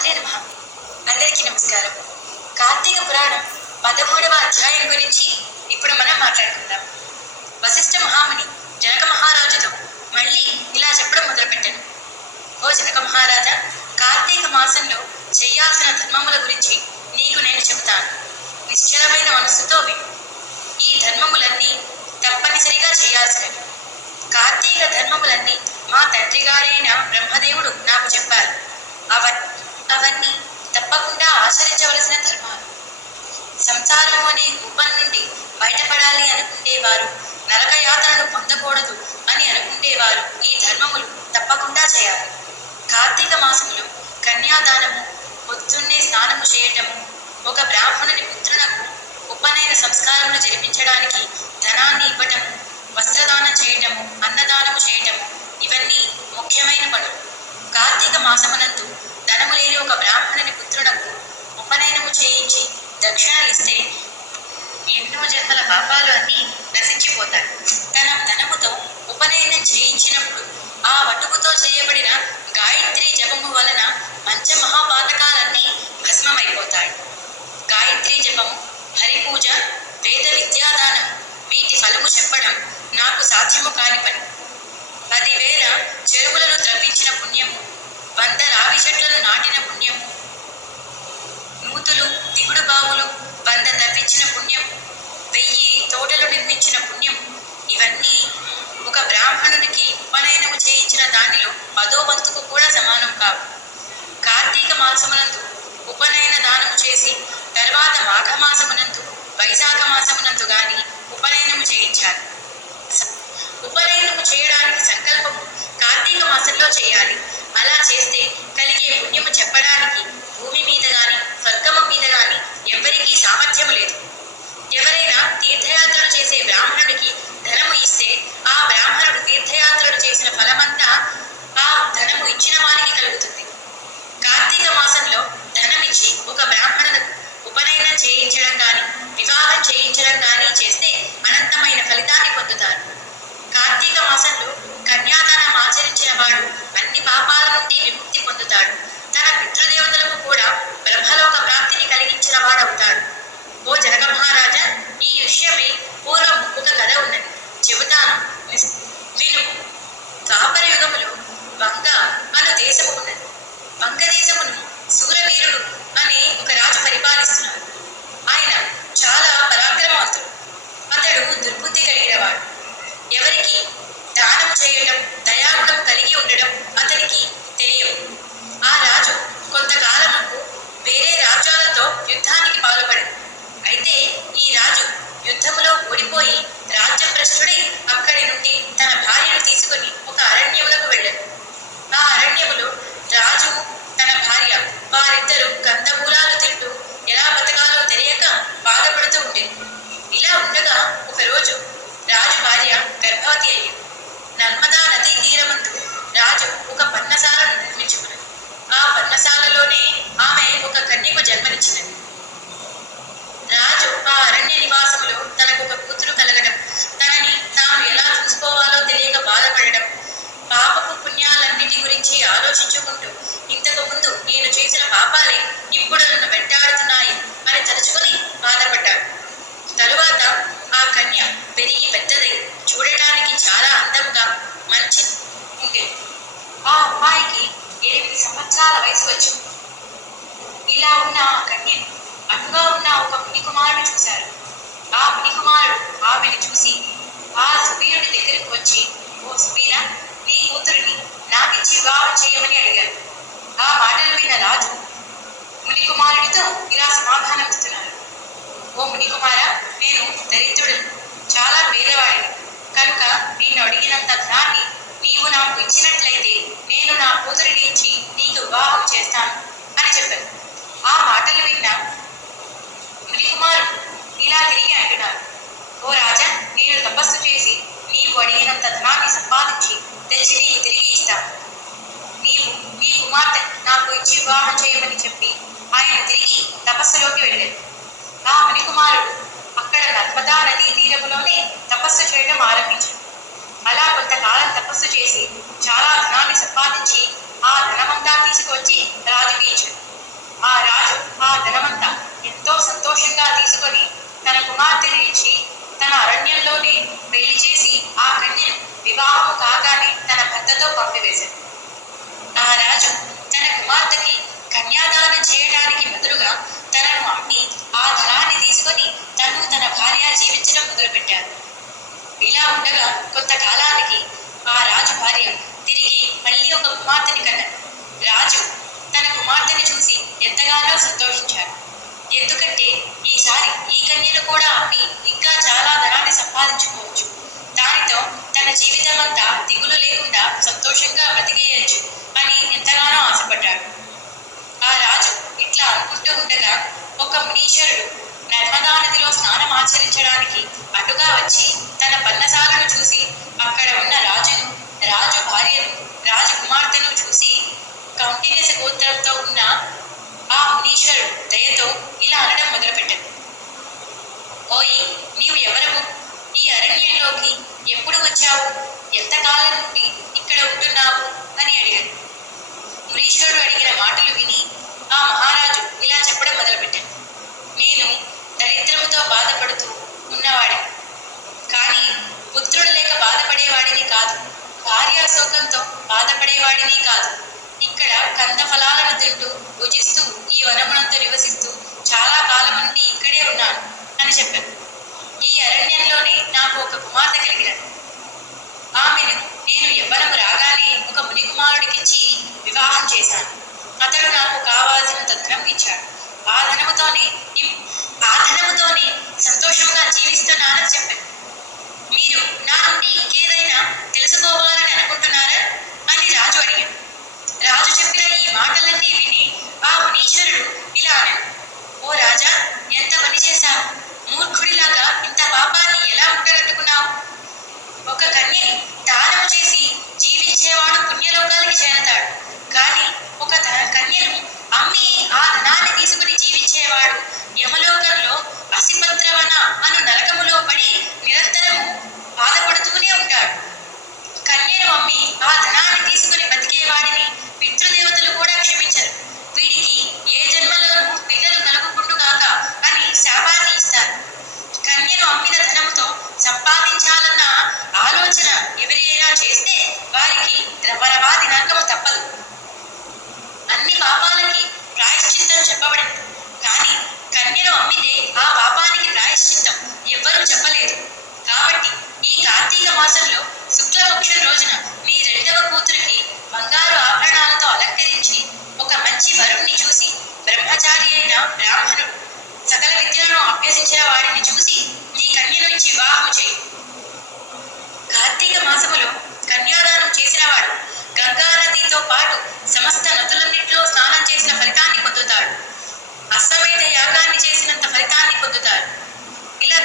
శ్రీమాత్రే నమ అందరికీ నమస్కారం. కార్తీక పురాణం పదమూడవ అధ్యాయం గురించి ఇప్పుడు మనం మాట్లాడుకుందాం. వశిష్ఠ మహాముని జనక మహారాజుతో మళ్ళీ ఇలా చెప్పడం మొదలుపెట్టాను. ఓ జనక మహారాజా కార్తీక మాసంలో చేయాల్సిన ధర్మముల గురించి నీకు నేను చెబుతాను. నిశ్చలమైన మనస్సుతో విను. ఈ ధర్మములన్నీ తప్పనిసరిగా చేయాల్సినవి. కార్తీక ధర్మములన్నీ మా తండ్రి గారైన బ్రహ్మదేవుడు నాకు చెప్పారు. అవన్నీ అవన్నీ తప్పకుండా ఆచరించవలసిన ధర్మాలు. సంసారము అనే కూపం నుండి బయటపడాలి అనుకునేవారు నరకయాతనను పొందకూడదు అని అనుకునేవారు ఈ ధర్మములు తప్పకుండా చేయాలి. కార్తీక మాసంలో కన్యాదానము పొద్దున్నే స్నానము చేయటము ఒక బ్రాహ్మణుని పుత్రునకు ఉపనయన సంస్కారములు జరిపించడానికి ధనాన్ని ఇవ్వటము వస్త్రదానం చేయటము అన్నదానము చేయటము ఇవన్నీ ముఖ్యమైన పనులు. కార్తీక మాసమునందు ధనము లేని ఒక బ్రాహ్మణుని పుత్రునకు ఉపనయనము చేయించి దక్షిణలిస్తే ఎన్నో జన్మల పాపాలు అన్నీ నశించిపోతాయి. తన ధనముతో ఉపనయనం చేయించినప్పుడు ఆ వటుకుతో చేయబడిన గాయత్రి జపము వలన పంచమహాపాతకాలన్నీ భస్మమైపోతాయి. గాయత్రి జపము హరిపూజ వేద విద్యాదానం వీటి ఫలము చెప్పడం నాకు సాధ్యము కాని పని. పదివేల చెరువులను ద్రవించిన పుణ్యము వంద రావి చెట్లను నాటిన పుణ్యము. నూతులు దిగుడు బావులు వంద తవ్వించిన పుణ్యం వెయ్యి తోటలు నిర్మించిన పుణ్యం ఇవన్నీ ఒక బ్రాహ్మణునికి ఉపనయనము చేయించిన దానిలో పదో వంతుకు కూడా సమానం కావు. కార్తీక మాసమునందు ఉపనయన దానము చేసి తర్వాత మాఘమాసమునందు వైశాఖ మాసమునందు గాని ఉపనయనము చేయించాలి. ఉపనయనము చేయడానికి సంకల్పము కార్తీక మాసంలో చేయాలి. అలా చేస్తే కలిగే పుణ్యము చెప్పడానికి భూమి మీద గాని స్వర్గము మీద గాని ఎవ్వరికీ సామర్థ్యం లేదు. ఎవరైనా తీర్థయాత్రలు చేసే బ్రాహ్మణుడికి ధనము ఇస్తే ఆ బ్రాహ్మణుడు తీర్థయాత్రలు చేసిన ఫలమంతా ఆ ధనము ఇచ్చిన వారికి కలుగుతుంది. కార్తీక మాసంలో ధనమిచ్చి ఒక బ్రాహ్మణులకు ఉపనయనం చేయించడం కానీ వివాహం చేయించడం కానీ చేస్తే అనంతమైన ఫలితాన్ని పొందుతారు. కార్తీక మాసంలో వాడు అన్ని పాపాల నుండి విముక్తి పొందుతాడు. తన పితృదేవతలకు కూడా బ్రహ్మలోక ప్రాప్తిని కలిగించిన వాడవుతాడు. ఓ జనక మహారాజా ఈ విషయమే పూర్వం ఒక కథ ఉన్నది. చెబుతాను విను. ద్వాపర యుగములో వంగ అను దేశము ఉన్నది. వంగదేశమును సూరవీరుడు అనే ఒక రాజు పరిపాలిస్తున్నాడు. ఆయన చాలా పరాక్రమవంతుడు. అతడు దుర్బుద్ధి కలిగినవాడు. ఎవరికి దానం చేయటం దయాగుణం కలిగి ఉండడం అతనికి తెలియదు. ఆ రాజు కొంతకాలముకు వేరే రాజ్యాలతో యుద్ధానికి పాల్పడింది. అయితే ఈ రాజు యుద్ధములో ఓడిపోయి రాజ్యభ్రష్టుడై అక్కడి నుండి తన భార్యను తీసుకుని ఒక అరణ్యములకు వెళ్ళాడు. ఆ అరణ్యములో రాజు తన భార్య వారిద్దరూ కందమూలాలు తింటూ ఆలోచించుకుంటూ ఇంతకు ముందు నేను చేసిన పాపాలే ఇప్పుడు నన్ను వెంటాడుతున్నాయి అని తలుచుకుని బాధపడ్డాడు. తరువాత ఆ కన్య పెరిగి పెద్దదై చూడటానికి చాలా అందంగా మంచి ఉండేది ఆ అమ్మాయికి ఎనిమిది సంవత్సరాల వయసు వచ్చింది. ఇలా ఉన్న ఆ కన్యను అటుగా ఉన్న ఒక మునికుమారుడు చూశారు. ఆ మునికుమారుడు ఆమెను చూసి ఆ సువీరుడి దగ్గరకు వచ్చి ఓ సువీర నీ కూతురిని నాకిచ్చి వివాహం చేయమని అడిగారు ఆ మాటలు విన్న రాజు మునికుమారుడితో ఇలా సమాధానం ఇస్తున్నారు. ఓ మునికుమార నేను దరిద్రుడు చాలా పేదవాడిని. కనుక నేను అడిగినంత ధనాన్ని నీవు నాకు ఇచ్చినట్లయితే నేను నా కూతురిని ఇచ్చి నీకు వివాహం చేస్తాను అని చెప్పాను ఆ మాటలు విన్న మునికుమారుడు ఇలా తిరిగి అంటున్నారు. ఓ రాజా నేను తపస్సు చేసి నీవు అడిగినంత ధనాన్ని సంపాదించి తెచ్చి నీకు తిరిగి ఇస్తాను. నీవు కుమార్తె నాకు ఇచ్చి వివాహం చేయమని చెప్పి ఆయన తిరిగి తపస్సులోకి వెళ్ళాడు. ఆ మణికుమారుడు అక్కడ నర్మదా నదీ తీరములోనే తపస్సు చేయడం ఆరంభించాడు. అలా కొంతకాలం తపస్సు చేసి చాలా ధనాన్ని సంపాదించి ఆ ధనమంతా తీసుకొచ్చి రాజుకి ఇచ్చాడు ఆ రాజు ఆ ధనమంతా ఎంతో సంతోషంగా తీసుకొని తన కుమార్తెని ఇచ్చి తన అరణ్యంలోనే పెళ్ళి చేసి ఆ కన్యను వివాహం కాగానే తన భర్తతో పంపివేశాడు. ఆ రాజు తన కుమార్తెకి కన్యాదానం చేయడానికి బదులుగా తనను అమ్మి ఆ ధనాన్ని తీసుకొని తను తన భార్య జీవించడం మొదలుపెట్టారు. ఇలా ఉండగా కొంతకాలానికి ఆ రాజు భార్య తిరిగి మళ్ళీ ఒక కుమార్తెని కన్నారు రాజు తన కుమార్తెని చూసి ఎంతగానో సంతోషించాడు. ఎందుకంటే ఈసారి ఈ కన్యను కూడా అమ్మి ఇంకా చాలా ధనాన్ని సంపాదించుకోవచ్చు. దానితో తన జీవితం అంతా దిగులు లేకుండా సంతోషంగా బతికేయచ్చు. అని ఎంతగానో ఆశపడ్డాడు. ఆ రాజు ఇట్లా అనుకుంటూ ఉండగా ఒక మునీశ్వరుడు నర్మదా నదిలో స్నానం ఆచరించడానికి అటుగా వచ్చి తన పన్నసాలను చూసి అక్కడ ఉన్న రాజును రాజు భార్యను రాజు కుమార్తెను చూసి కౌంటిన్యస గోత్రంతో ఉన్న ఆ మునీశ్వరుడు దయతో ఇలా అనడం మొదలుపెట్టాడు. ఓయి నీవు ఎవరవు ఈ అరణ్యంలోకి ఎప్పుడు వచ్చావు? ఎంతకాలం నుండి ఇక్కడ ఉంటున్నావు అని అడిగాడు మునీశ్వరుడు అడిగిన మాటలు విని ఆ మహారాజు ఇలా చెప్పడం మొదలుపెట్టాడు నేను దరిద్రముతో బాధపడుతూ ఉన్నవాడిని కానీ పుత్రుడు లేక బాధపడేవాడిని కాదు భార్యాశోకంతో బాధపడేవాడిని కాదు. ఇక్కడ కంద ఫలాలను తింటూ భుజిస్తూ ఈ వనమునంతా నివసిస్తూ చాలా కాలం నుండి ఇక్కడే ఉన్నాను అని చెప్పాను. ఈ అరణ్యంలోనే నాకు ఒక కుమార్తె కలిగినది. ఆమెను నేను యవ్వనము రాగానే ఒక ముని కుమారుడికిచ్చి వివాహం చేశాను. అతడు నాకు కావాల్సినంత ధనం ఇచ్చాడు. ఆ ధనముతోనే ఆ ధనముతోనే సంతోషంగా జీవిస్తున్నానని చెప్పాను. మీరు నా నుండి ఇంకేదైనా తెలుసుకోవాలని అనుకుంటున్నారా? అని రాజు అడిగాడు. రాజు చెప్పిన ఈ మాటలన్నీ విని ఆ మునీశ్వరుడు ఇలా అన్నాడు. ఓ రాజా ఎంత పని చేశావు? మూర్ఖుడిలాగా ఇంత పాపాన్ని ఎలా ఉండగట్టుకున్నావు ఒక కన్యని దానము చేసి జీవించేవాడు పుణ్యలోకాలకి చేరతాడు. కానీ ఒక కన్యను అమ్మి ఆ చేస్తే వారికి ద్రవరవాది నరకము తప్పదు. అన్ని పాపాలకి ప్రాయశ్చిత్తం చెప్పబడింది. కానీ కన్యను అమ్మితే ఆ పాపానికి ప్రాయశ్చిత్తం ఎవ్వరూ చెప్పలేదు. కాబట్టి ఈ కార్తీక మాసంలో శుక్లపక్షం రోజున మీ రెండవ కూతురికి బంగారు ఆభరణాలతో అలంకరించి ఒక మంచి వరుణ్ణి చూసి బ్రహ్మచారి అయిన బ్రాహ్మణుడు సకల విద్యలను అభ్యసించిన వాడిని చూసి నీ కన్యను ఇచ్చి వివాహము చేయి. కార్తీక మాసములో కన్యాదానం చేసినవాడు గంగా నదితో పాటు సమస్త నదులన్నింటిలో స్నానం చేసిన ఫలితాన్ని పొందుతాడు అశ్వమేధ యాగాన్ని చేసినంత ఫలితాన్ని పొందుతాడు ఇలా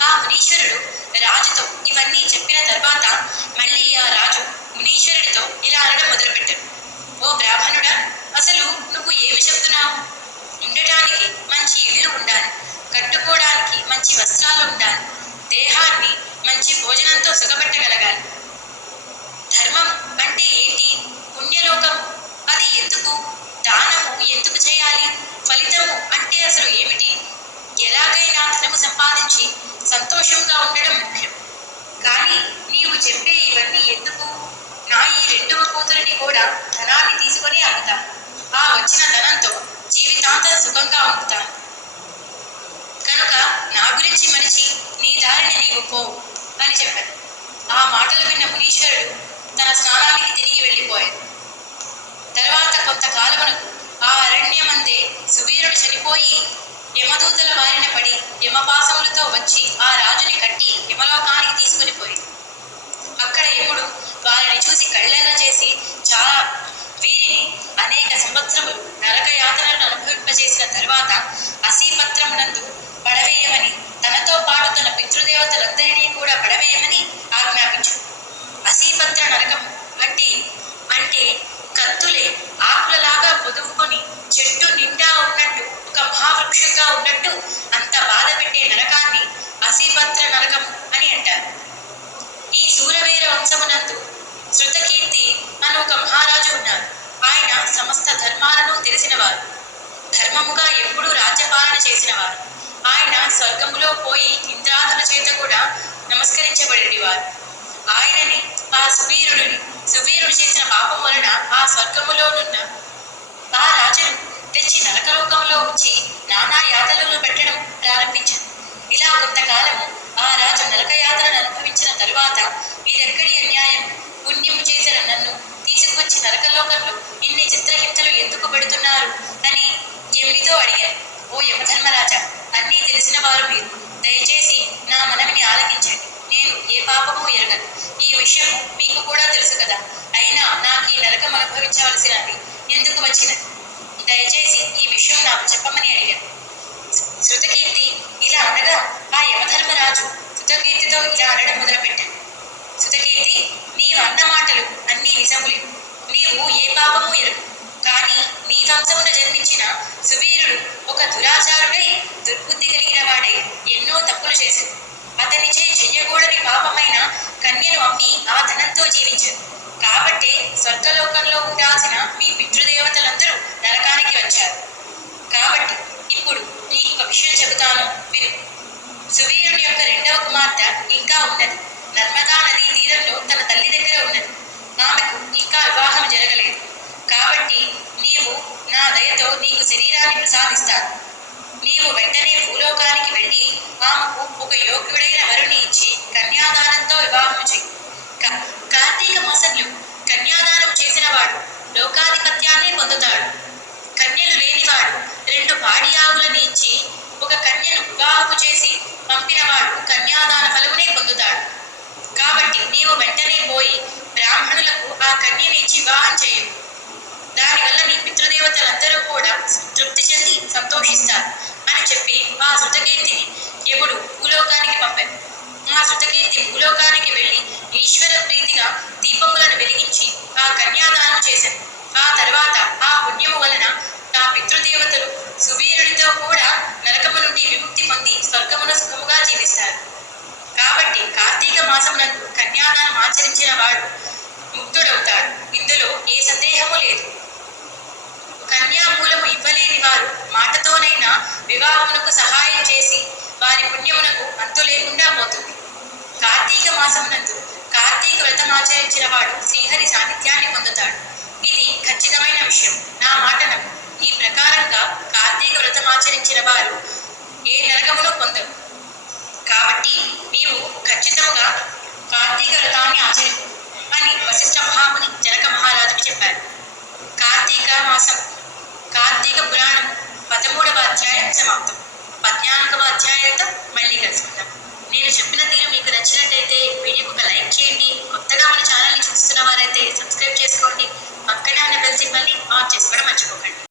ఆ మునీశ్వరుడు రాజుతో ఇవన్నీ చెప్పిన తర్వాత మళ్ళీ ఆ రాజు మునీశ్వరుడితో ఇలా అనడం మొదలుపెట్టాడు. ఓ బ్రాహ్మణుడా అసలు నువ్వు ఏమి చెప్తున్నావు? ఉండటానికి మంచి ఇల్లు ఉండాలి కట్టుకోవడానికి మంచి వస్త్రాలు ఉండాలి దేహాన్ని మంచి భోజనంతో సుఖపెట్టగలగాలి ధర్మం అంటే ఏంటి? పుణ్యలోకం. అది ఎందుకు? దానము ఎందుకు చేయాలి? ఫలితము అంటే అసలు ఏమిటి? ఎలాగైనా ధనము సంపాదించి సంతోషంగా ఉండడం ముఖ్యం. కానీ నీవు చెప్పే ఇవన్నీ ఎందుకు? నా ఈ రెండవ కూతురిని కూడా ధనాన్ని తీసుకొని అమ్ముతాను. ఆ వచ్చిన ధనంతో జీవితాంతం సుఖంగా ఉంటుతాను కనుక నా గురించి మరిచి నీ దారిని నీవు పో అని చెప్పాడు ఆ మాటలు విన్న మునీశ్వరుడు తన స్నానానికి తిరిగి వెళ్ళిపోయాడు. తర్వాత కొంతకాలమునకు ఆ అరణ్యమందే సువీరుడు చనిపోయి యమదూతల బారిన పడి యమపాసములతో వచ్చి ఆ రాజుని కట్టి యమలోకానికి తీసుకుని పోయింది. అక్కడ యముడు వారిని చూసి కళ్ళెన చేసి చాలా వీరిని అనేక సంవత్సరములు నరక యాతనలను అనుభవింపజేసిన తర్వాత అసీపత్రమునందు పడవేయమని తనతో పాటు తన పితృదేవతలందరినీ కూడా పడవేయమని అసీపత్ర నరకం అంటే అంటే కత్తులే ఆకులలాగా పొదువుకొని చెట్టు నిండా ఉన్నట్టు ఒక మహావృక్షంగా ఉన్నట్టు అంత బాధ పెట్టే నరకాన్ని అసీపత్ర నరకం అని అంటారు. ఈ సూరవీర వంశమునందు శృతకీర్తి అని ఒక మహారాజు ఉన్నారు. ఆయన సమస్త ధర్మాలను తెలిసినవారు. ధర్మముగా ఎప్పుడూ రాజ్యపాలన చేసినవారు. ఆయన స్వర్గములో పోయి ఇంద్రాదుల చేత కూడా నమస్కరించబడేవారు ఆయనని ఆ సువీరుడు సువీరుడు చేసిన పాపం వలన ఆ స్వర్గములోనున్న ఆ రాజును తెచ్చి నరకలోకంలో ఉంచి నానా యాతలను పెట్టడం ప్రారంభించాను. ఇలా కొంతకాలము ఆ రాజు నరక యాతనను అనుభవించిన తరువాత ఇదెక్కడి అన్యాయం పుణ్యము చేసిన నన్ను తీసుకువచ్చి నరకలోకంలో ఇన్ని చిత్రహింసలు ఎందుకు పెడుతున్నారు అని ఎమ్మితో అడిగాను. ఓ యమధర్మరాజా అన్నీ తెలిసిన వారు మీరు. దయచేసి నా మనవిని ఆలకించండి. నేను ఏ పాపము విషయం మీకు కూడా తెలుసు కదా. అయినా నాకు ఈ నరకం అనుభవించవలసినది ఎందుకు వచ్చినది? దయచేసి ఈ విషయం నాకు చెప్పమని అడిగాను. శృతకీర్తి ఇలా అనగా ఆ యమధర్మరాజు శృతకీర్తితో ఇలా అనడం మొదలుపెట్టాను శృతకీర్తి నీవు అన్న మాటలు అన్నీ నిజములే. నీవు ఏ పాపము ఎరుగు కానీ నీ వంశమున జన్మించిన సువీరుడు ఒక దురాచారుడై దుర్బుద్ధి కలిగిన వాడై ఎన్నో తప్పులు చేశాడు. అతనిచే చెయ్యకూడని పాపమైన కన్యను అమ్మి ఆ ధనంతో జీవించారు కాబట్టే స్వర్గలోకంలో ఉండాల్సిన మీ పితృదేవతలందరూ నరకానికి వచ్చారు. కాబట్టి ఇప్పుడు నీకు ఒక విషయం చెబుతాను విను. సువీరుని యొక్క రెండవ కుమార్తె ఇంకా ఉన్నది. నర్మదా నదీ తీరంలో తన తల్లి దగ్గర ఉన్నది. ఆమెకు ఇంకా వివాహం జరగలేదు. కాబట్టి నీవు నా దయతో నీకు శరీరాన్ని ప్రసాదిస్తాను. నీవు వెంటనే భూలోకానికి వెళ్ళి మాకు ఒక యోగ్యుడైన వరుని ఇచ్చి కన్యాదానంతో వివాహం చెయ్యి. కార్తీక మాసంలో కన్యాదానం చేసిన వాడు లోకాధిపత్యాన్ని పొందుతాడు. కన్యలు లేనివాడు రెండు పాడి ఆవులను ఇచ్చి ఒక కన్యను వివాహము చేసి పంపినవాడు కన్యాదాన ఫలమునే పొందుతాడు. కాబట్టి నీవు వెంటనే పోయి బ్రాహ్మణులకు ఆ కన్యని ఇచ్చి వివాహం చేయవు దానివల్ల నీ పితృదేవతలందరూ కూడా తృప్తి ఆ శృతకీర్తిని ఎప్పుడు భూలోకానికి పంపాను ఆ శృతకీర్తి భూలోకానికి వెళ్ళి ఈశ్వర ప్రీతిగా దీపములను వెలిగించి ఆ కన్యాదానం చేశాను ఆ తర్వాత ఆ పుణ్యము వలన నా పితృదేవతలు సువీరుడితో కూడా నరకము నుండి విముక్తి పొంది స్వర్గమున సుఖముగా జీవిస్తారు. కాబట్టి కార్తీక మాసం నందు కన్యాదానం ఆచరించిన వాడు ముక్తుడు వివాహమునకు సహాయం చేసి వారి పుణ్యమునకు అంతు లేకుండా పోతుంది. కార్తీక మాసం నందు కార్తీక వ్రతం ఆచరించిన వాడు శ్రీహరి సాన్నిధ్యాన్ని పొందుతాడు. ఇది ఖచ్చితమైన విషయం. నా మాట నమ్ము. ఈ ప్రకారంగా కార్తీక వ్రతం ఆచరించిన వారు ఏ నరకమును పొందరు. కాబట్టి నీవు ఖచ్చితంగా కార్తీక వ్రతాన్ని ఆచరించు అని వశిష్ఠ మహాముని జనక మహారాజుకు చెప్పారు. కార్తీక మాసం కార్తీక పురాణం పదమూడవ అధ్యాయం సమాప్తం. పద్నాలుగవ అధ్యాయంతో మళ్ళీ కలుసుకుందాం. నేను చెప్పిన తీరు మీకు నచ్చినట్టయితే వీడియోకి ఒక లైక్ చేయండి. కొత్తగా మన ఛానల్ని చూస్తున్న వారైతే సబ్స్క్రైబ్ చేసుకోండి. పక్కనే ఉన్న బెల్ సింబల్ని ఆన్ చేసుకోవడం మర్చిపోకండి.